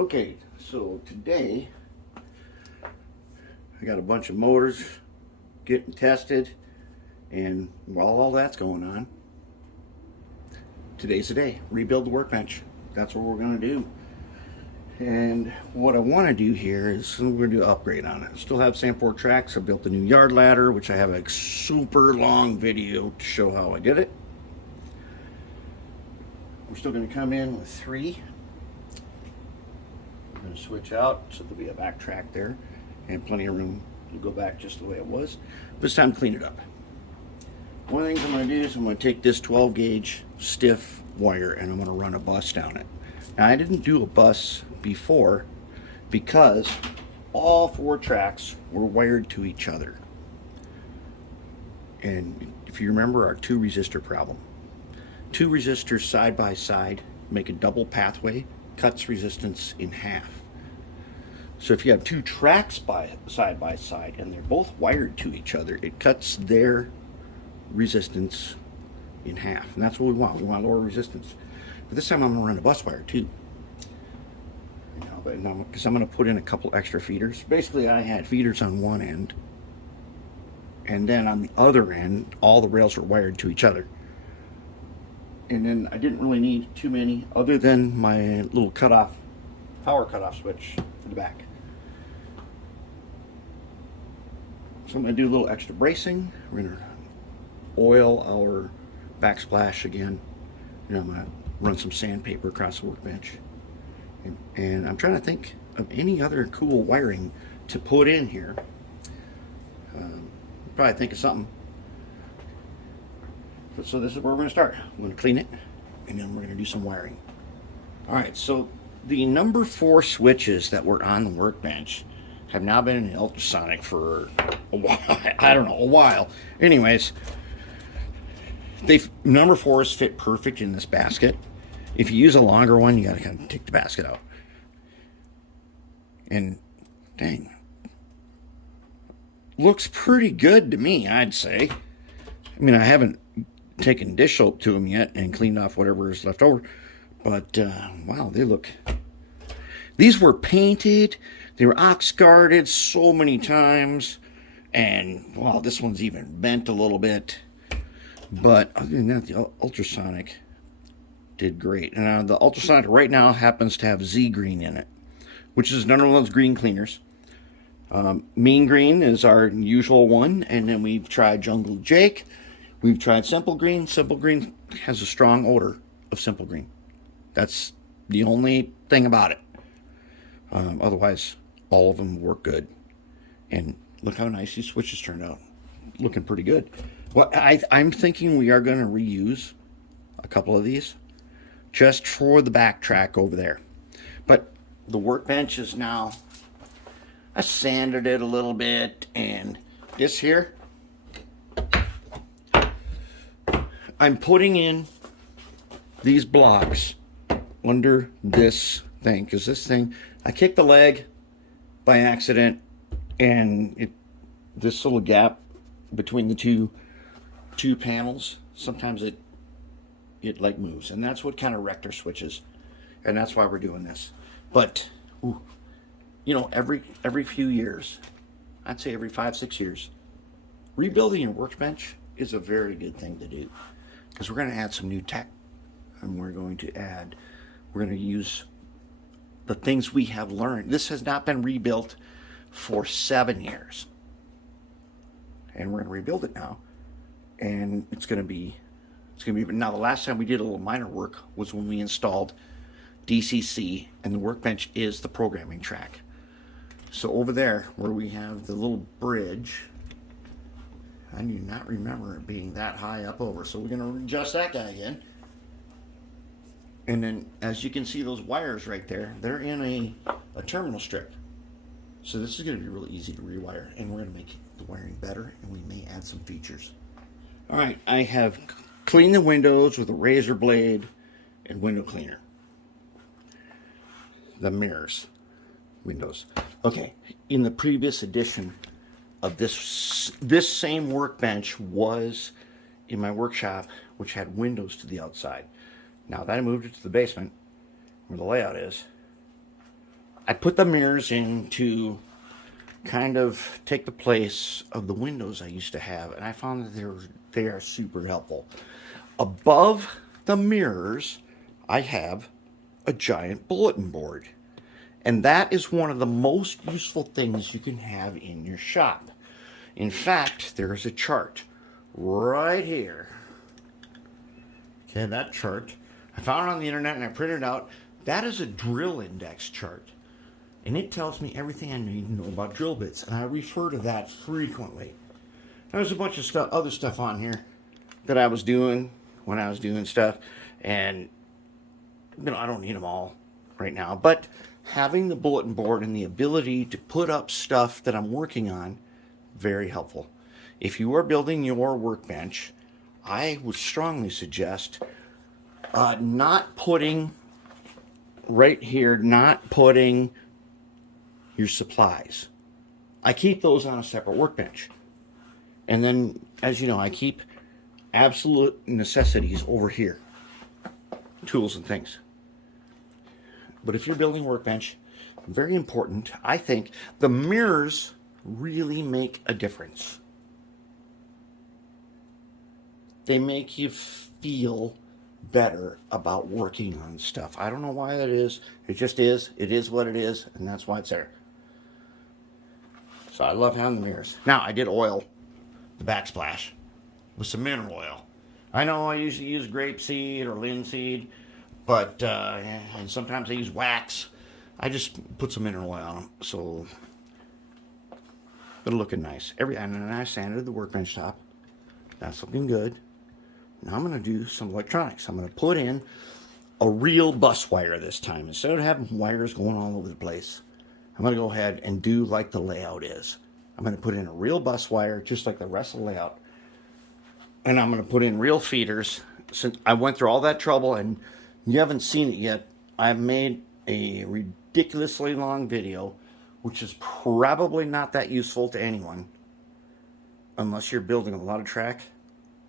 Okay, so today I got a bunch of motors getting tested, and while all that's going on, today's the day. Rebuild the workbench. That's what we're going to do. And what I want to do here is we're going to do an upgrade on it. Still have sand fork tracks. I built a new yard ladder, which I have a super long video to show how I did it. We're still going to come in with 3. I'm going to switch out so there'll be a back track there and plenty of room to go back just the way it was. But it's time to clean it up. One of the things I'm going to do is I'm going to take this 12 gauge stiff wire and I'm going to run a bus down it. Now, I didn't do a bus before because all 4 tracks were wired to each other. And if you remember our 2 resistor problem, 2 resistors side by side make a double pathway, cuts resistance in half. So if you have 2 tracks side by side and they're both wired to each other, it cuts their resistance in half. And that's what we want. We want lower resistance. But this time I'm going to run a bus wire too. Because I'm going to put in a couple extra feeders. Basically, I had feeders on one end, and then on the other end, all the rails were wired to each other. And then I didn't really need too many other than my little power cutoff switch for the back. So I'm going to do a little extra bracing. We're going to oil our backsplash again. And I'm going to run some sandpaper across the workbench. And I'm trying to think of any other cool wiring to put in here. Probably think of something. So this is where we're going to start. I'm going to clean it, and then we're going to do some wiring. All right, so the number 4 switches that were on the workbench have now been in ultrasonic for a while. I don't know, a while. Anyways, number 4s fit perfect in this basket. If you use a longer one, you got to kind of take the basket out. And dang, looks pretty good to me, I'd say. I mean, I haven't taken dish soap to them yet and cleaned off whatever is left over, but wow, these were painted, they were ox guarded so many times, and wow, this one's even bent a little bit. But other than that, the ultrasonic did great. And the ultrasonic right now happens to have Z Green in it, which is another one of those green cleaners. Mean Green is our usual one, and then we've tried Jungle Jake. We've tried Simple Green. Simple Green has a strong odor of Simple Green. That's the only thing about it. Otherwise, all of them work good. And look how nice these switches turned out. Looking pretty good. Well, I'm thinking we are going to reuse a couple of these just for the back track over there. But the workbench is now, I sanded it a little bit, and this here, I'm putting in these blocks under this thing, because this thing, I kicked the leg by accident, and this little gap between the two panels, sometimes it like moves, and that's what kind of wrecked our switches, and that's why we're doing this. But you know, every few years, I'd say every 5-6 years, rebuilding your workbench is a very good thing to do, because we're going to add some new tech, and we're going to use the things we have learned. This has not been rebuilt for 7 years, and we're going to rebuild it now, and it's going to be now. The last time we did a little minor work was when we installed DCC, and the workbench is the programming track. So over there where we have the little bridge, I do not remember it being that high up over, so we're going to adjust that guy again. And then, as you can see, those wires right there, they're in a terminal strip. So this is going to be really easy to rewire, and we're going to make the wiring better, and we may add some features. All right, I have cleaned the windows with a razor blade and window cleaner. The mirrors, windows. Okay, in the previous edition of this same workbench was in my workshop, which had windows to the outside. Now that I moved it to the basement, where the layout is, I put the mirrors in to kind of take the place of the windows I used to have, and I found that they are super helpful. Above the mirrors, I have a giant bulletin board, and that is one of the most useful things you can have in your shop. In fact, there's a chart right here. Okay, that chart, I found it on the internet and I printed it out. That is a drill index chart. And it tells me everything I need to know about drill bits. And I refer to that frequently. There's a bunch of other stuff on here that I was doing when I was doing stuff. And, I don't need them all right now. But having the bulletin board and the ability to put up stuff that I'm working on, very helpful. If you are building your workbench, I would strongly suggest not putting your supplies. I keep those on a separate workbench. And then, as you know, I keep absolute necessities over here. Tools and things. But if you're building a workbench, very important, I think, the mirrors really make a difference. They make you feel better about working on stuff. I don't know why that is. It just is. It is what it is, and that's why it's there. So I love having the mirrors. Now, I did oil the backsplash with some mineral oil. I know I usually use grapeseed or linseed, but and sometimes I use wax. I just put some mineral oil on them, so they're looking nice. And then I sanded the workbench top. That's looking good. Now I'm going to do some electronics. I'm going to put in a real bus wire this time. Instead of having wires going all over the place, I'm going to go ahead and do like the layout is. I'm going to put in a real bus wire, just like the rest of the layout. And I'm going to put in real feeders. Since I went through all that trouble and you haven't seen it yet, I've made a ridiculously long video, which is probably not that useful to anyone, unless you're building a lot of track.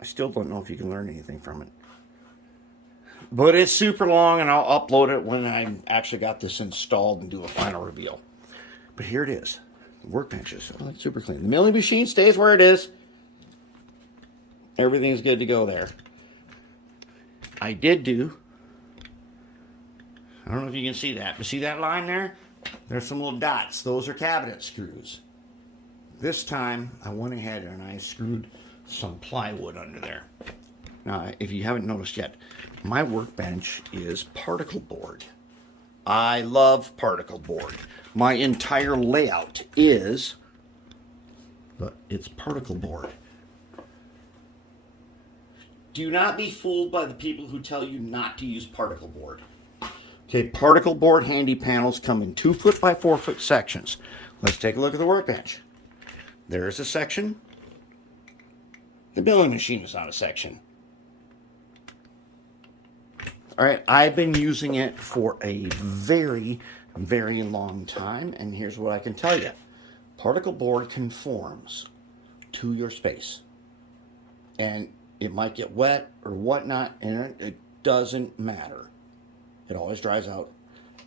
I still don't know if you can learn anything from it. But it's super long, and I'll upload it when I actually got this installed and do a final reveal. But here it is. The workbenches. Oh, that's super clean. The milling machine stays where it is. Everything's good to go there. I did do... I don't know if you can see that. But see that line there? There's some little dots. Those are cabinet screws. This time, I went ahead and I screwed some plywood under there. Now, if you haven't noticed yet, my workbench is particle board. I love particle board. My entire layout is, but it's particle board. Do not be fooled by the people who tell you not to use particle board. Okay, particle board handy panels come in 2 foot by 4 foot sections. Let's take a look at the workbench. There's a section. The milling machine is not a section. All right, I've been using it for a very, very long time, and here's what I can tell you. Particle board conforms to your space. And it might get wet or whatnot, and it doesn't matter. It always dries out.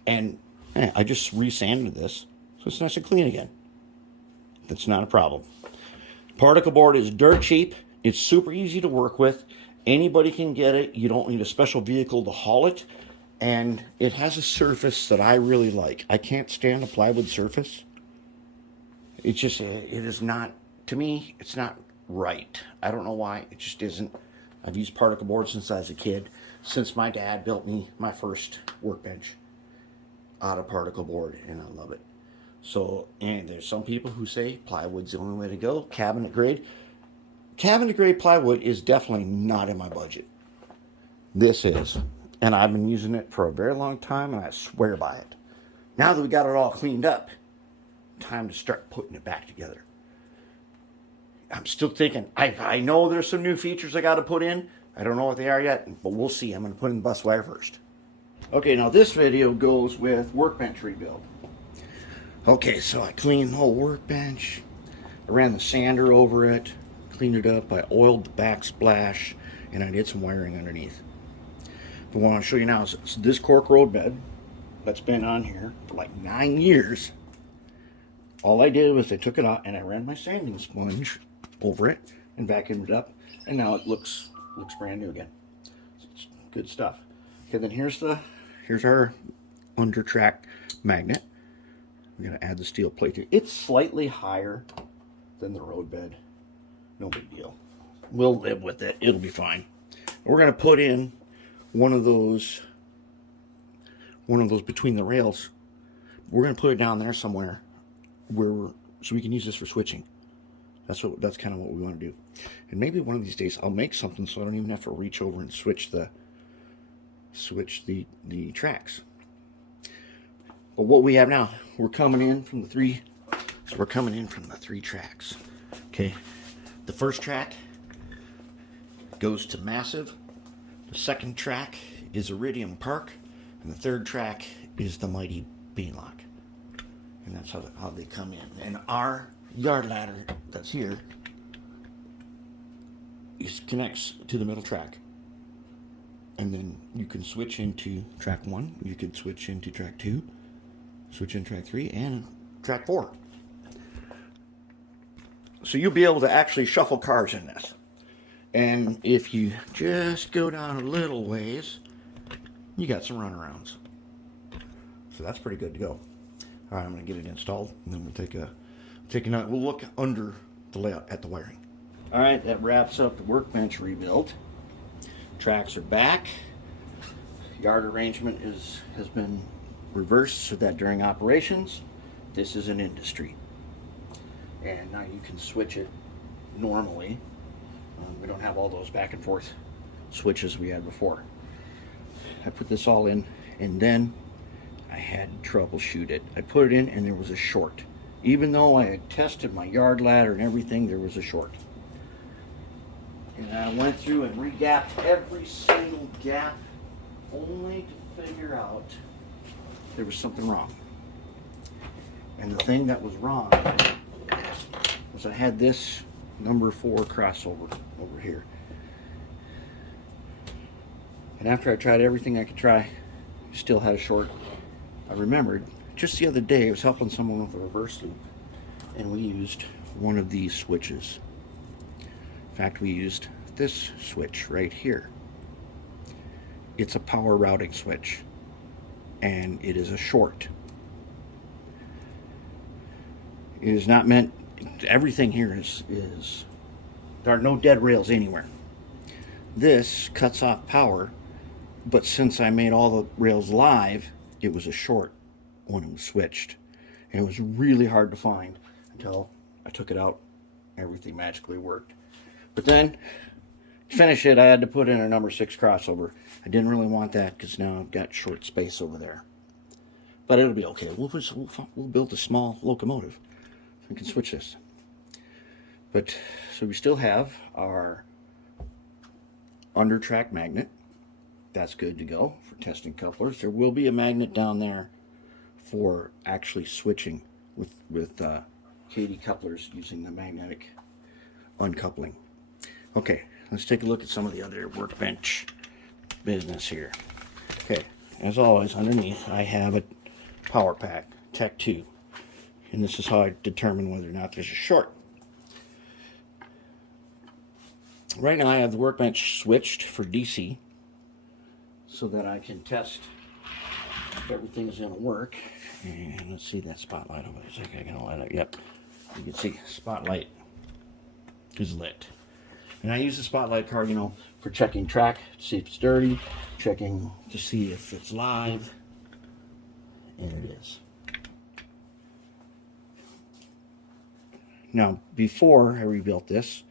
And I just resanded this, so it's nice and clean again. That's not a problem. Particle board is dirt cheap. It's super easy to work with. Anybody can get it. You don't need a special vehicle to haul it. And it has a surface that I really like. I can't stand a plywood surface. It's just, it is not, to me, it's not right. I don't know why. It just isn't. I've used particle board since I was a kid. Since my dad built me my first workbench out of particle board, and I love it. So, and there's some people who say plywood's the only way to go. Cabinet grade. Cabinet grade plywood is definitely not in my budget. This is. And I've been using it for a very long time, and I swear by it. Now that we got it all cleaned up, time to start putting it back together. I'm still thinking, I know there's some new features I got to put in. I don't know what they are yet, but we'll see. I'm going to put in the bus wire first. Okay, now this video goes with workbench rebuild. Okay, so I cleaned the whole workbench. I ran the sander over it, cleaned it up. I oiled the backsplash, and I did some wiring underneath. But what I want to show you now is this cork road bed. that's been on here for like 9 years. All I did was I took it out and I ran my sanding sponge over it and vacuumed it up, and now it looks brand new again. It's good stuff. Okay, then here's our under track magnet. We're gonna add the steel plate to it. It's slightly higher than the road bed. No big deal. We'll live with it. It'll be fine. We're gonna put in one of those between the rails. We're gonna put it down there somewhere so we can use this for switching. That's kind of what we want to do. And maybe one of these days I'll make something so I don't even have to reach over and switch the tracks. But what we have now, we're coming in from the three tracks. Okay, the first track goes to Massive. The second track is Iridium Park, and the third track is the Mighty Beanlock. And that's how they come in. And our yard ladder that's here connects to the middle track. And then you can switch into track 1, you could switch into track 2, switch in track 3, and track 4. So you'll be able to actually shuffle cars in this. And if you just go down a little ways, you got some runarounds. So that's pretty good to go. All right, I'm going to get it installed, and then we'll look under the layout at the wiring. All right, that wraps up the workbench rebuild. Tracks are back. Yard arrangement has been reversed so that during operations, this is an industry. And now you can switch it normally. We don't have all those back and forth switches we had before. I put this all in, and then I had to troubleshoot it. I put it in and there was a short. Even though I had tested my yard ladder and everything, there was a short. And I went through and re-gapped every single gap only to figure out there was something wrong. And the thing that was wrong was I had this number 4 crossover over here. And after I tried everything I could try, still had a short. I remembered just the other day I was helping someone with a reverse loop, and we used one of these switches. In fact, we used this switch right here. It's a power routing switch, and it is a short. It is not meant, everything here is there are no dead rails anywhere. This cuts off power, but since I made all the rails live, it was a short when it was switched. And it was really hard to find until I took it out. Everything magically worked. But then, to finish it, I had to put in a number 6 crossover. I didn't really want that because now I've got short space over there. But it'll be okay. We'll build a small locomotive. We can switch this. But, so we still have our under track magnet. That's good to go for testing couplers. There will be a magnet down there for actually switching with Kadee couplers using the magnetic uncoupling. Okay, let's take a look at some of the other workbench business here. Okay, as always, underneath I have a power pack, Tech 2. And this is how I determine whether or not there's a short. Right now I have the workbench switched for DC so that I can test if everything's going to work. And let's see that spotlight over there. Is that going to light up? Yep. You can see spotlight is lit. And I use the spotlight card, you know, for checking track to see if it's dirty, checking to see if it's live, and it is. Now, before I rebuilt this,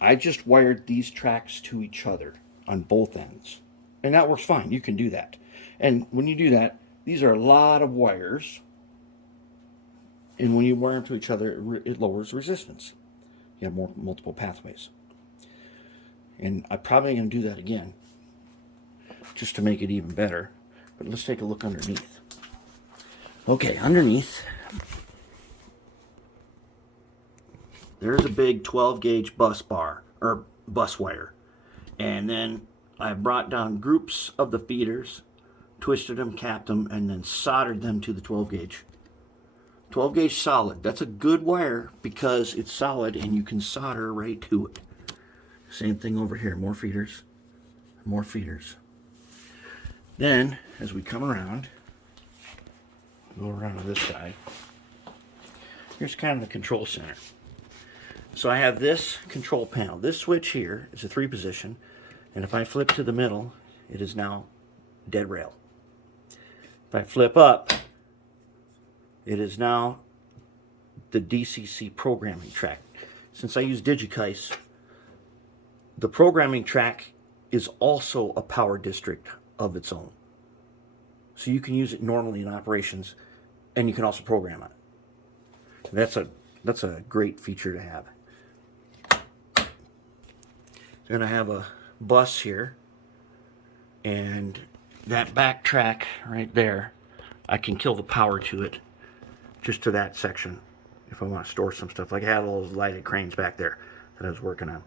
I just wired these tracks to each other on both ends. And that works fine. You can do that. And when you do that, these are a lot of wires. And when you wire them to each other, it lowers resistance. You have multiple pathways. And I'm probably going to do that again, just to make it even better. But let's take a look underneath. Okay, underneath, there's a big 12 gauge bus bar, or bus wire. And then I brought down groups of the feeders twisted them, capped them, and then soldered them to the 12 gauge. 12 gauge solid. That's a good wire because it's solid and you can solder right to it. Same thing over here. More feeders. More feeders. Then, as we come around, go around to this side, here's kind of the control center. So I have this control panel. This switch here is a 3-position, and if I flip to the middle, it is now dead rail. If I flip up, it is now the DCC programming track. Since I use DigiKeis, the programming track is also a power district of its own. So you can use it normally in operations, and you can also program it. That's a great feature to have. Then I have a bus here, and that back track right there, I can kill the power to it, just to that section, if I want to store some stuff. Like I have all those lighted cranes back there that I was working on.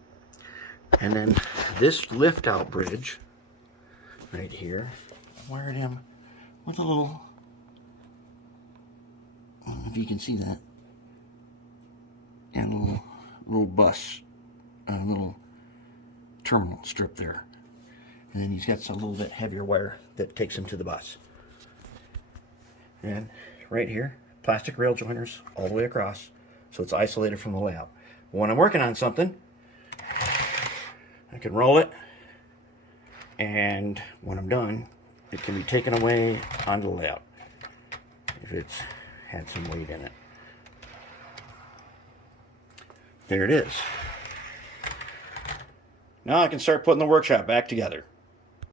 And then this lift out bridge right here, I wired him with a little, I don't know if you can see that, and a little bus, a little terminal strip there. And then he's got some little bit heavier wire that takes him to the bus. And right here, plastic rail joiners all the way across, so it's isolated from the layout. When I'm working on something, I can roll it, and when I'm done, it can be taken away onto the layout if it's had some weight in it. There it is. Now I can start putting the workshop back together.